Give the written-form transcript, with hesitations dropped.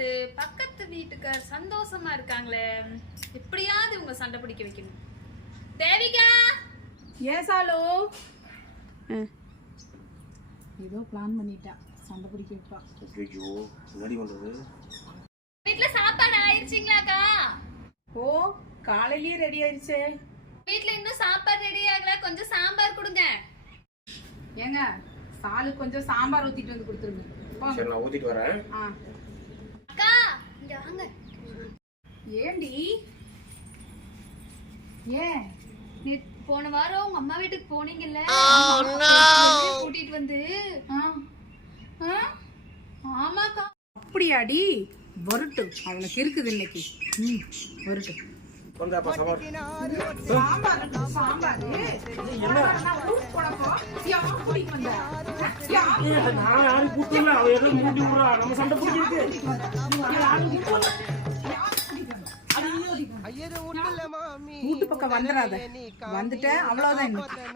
வந்து பக்கத்து வீட்டுக்கார் சந்தோஷமா இருக்காங்களே, எப்படியாவது இவங்க சண்டை பிடிக்க வைக்கணும். தேவிகா ஏன் சாலு ஏதோ பிளான் பண்ணிட்டா சண்டை பிடிக்க வைப்பா. ஐயோ என்னடி பண்றது? வீட்ல சாப்பாடு ஆயிருச்சுங்களாக்கா? ஓ காலையிலேயே ரெடி ஆயிருச்சே. வீட்ல இன்னும் சாப்பாடு ரெடி ஆகல, கொஞ்சம் சாம்பார் கொடுங்க. ஏங்க சாலு கொஞ்சம் சாம்பார் ஊத்திட்டு வந்து கொடுத்துருங்க. சரி நான் ஊத்திட்டு வரேன். அக்கா இங்க வாங்க. ஏண்டி ஏன் போன வாரம் உங்க அம்மா வீட்டுக்கு போனீங்கல்ல, கூட்டிட்டு வந்து. ஆமாக்கா. அப்படியாடி? வருட்டு அவனுக்கு இருக்குது இன்னைக்கு. வருட்டு கொண்டாப்பா சாம்பார். சாம்பார் சாம்பார் என்ன ஊர் போறப்போ யார் கூட்டிட்டு வந்தா? நான் யாரும் கூட்டல, அவ ஏதோ மூடி ஊரா நம்ம சண்டை பிடிச்சிருக்கு. வீட்டு பக்கம் வந்துடாத. வந்துட்டேன் அவ்வளவுதான்.